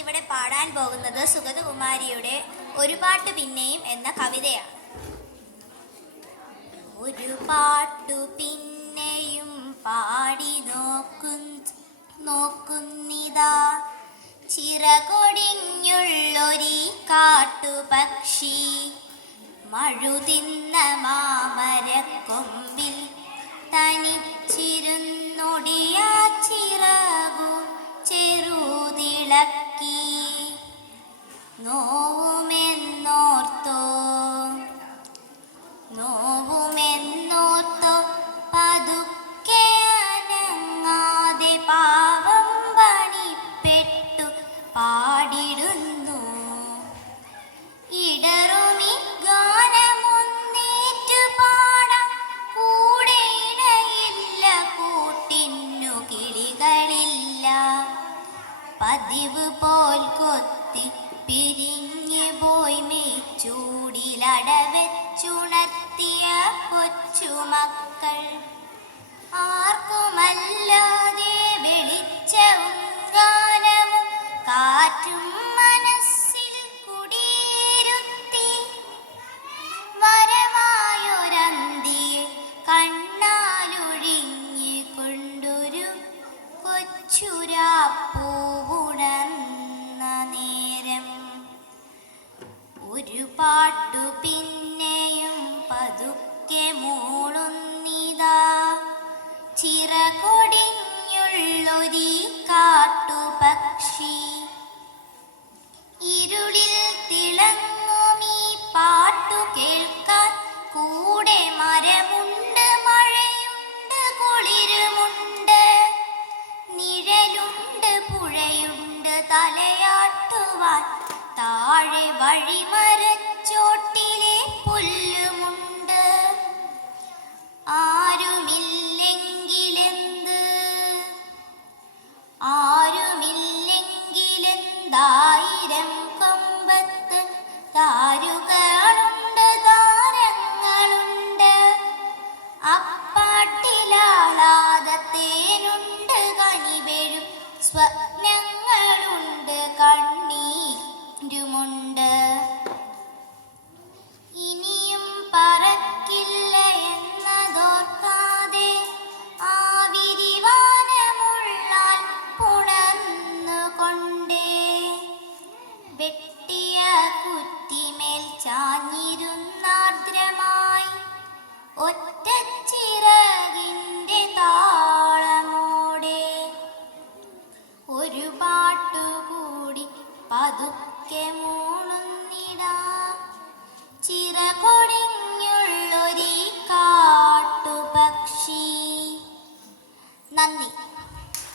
ഇവിടെ പാടാൻ പോകുന്നത് സുഗതകുമാരിയുടെ ഒരു പാട്ട് പിന്നെയും എന്ന കവിതയാണ്. ഒരു പാട്ടു പിന്നെയും പാടി നോക്കുന്നിതാ, ചിറകൊടിഞ്ഞുള്ളൊരി കാട്ടുപക്ഷി മഴുതിന്ന മാമരക്കൊമ്പിൽ തനിച്ചിരുന്നൊടിയാ ചിറകു ചെറുതിളക്കി. നോവുമെന്നോർത്തോ പതുക്കെ അനങ്ങാതെ പാവം പണിപ്പെട്ടു പാടിടുന്നു. ഇടറുമി ഗാനമൊന്നേറ്റു പാടാൻ കൂടെ ഇടയില്ല, കൂട്ടിന്നു കിളികളില്ല. പതിവ് പോൽ കൊത്തി പിരിഞ്ഞു പോയി മേച്ചൂടിലടവെച്ചുണർത്തിയ കൊച്ചുമക്കൾ. ആർക്കുമല്ലാതെ വെളിച്ചവും ഗാനവും കാറ്റും മനസ്സിൽ കുടിയിരുത്തി വരമായൊരന്തിയെ കണ്ണാലൊഴിഞ്ഞു കൊണ്ടൊരു കൊച്ചുരാപ്പൂവുണർന്ന നേരം. ഒരു പാട്ടു പിന്നെയും പതുക്കെ മൂളുന്നിതാ, ചിറകൊടിഞ്ഞുള്ളൊരി കാട്ടുപക്ഷി. ഇരുളിൽ തിളങ്ങുമീ പാട്ടു കേൾക്കാൻ കൂടെ മരമുണ്ട്, മഴയുണ്ട്, കുളിരുമുണ്ട്, നിഴലുണ്ട്, പുഴയുണ്ട്, തലയാട്ടുവാൻ താഴെ വഴിമരച്ചോട്ടിലെ പുല്ലുമുണ്ട്. ആരുമില്ലെങ്കിലെന്തായിരം കൊമ്പത്ത് താരുകളുണ്ട്, താരങ്ങളുണ്ട്. അപ്പാട്ടിലാളാതത്തേനുണ്ട്, കനിവെഴും സ്വപ്നങ്ങളുണ്ട്, കണ്ണീരുമുണ്ട്. ഇനിയും പറക്കില്ല എന്നതോർക്കാതെ ആ വിരിവാനമുള്ളാൽ പുണർന്നുകൊണ്ടേ വെട്ടിയ കുറ്റിമേൽ ചാഞ്ഞിരുന്നാർദ്രമായി ഒറ്റച്ചിറകിൻ്റെ താളമോടെ ഒരു പാട്ടുകൂടി പതുക്കെ മൂളുന്നിടാ, ചിറകൊടിഞ്ഞുള്ളൊരി കാട്ടുപക്ഷി. നന്ദി.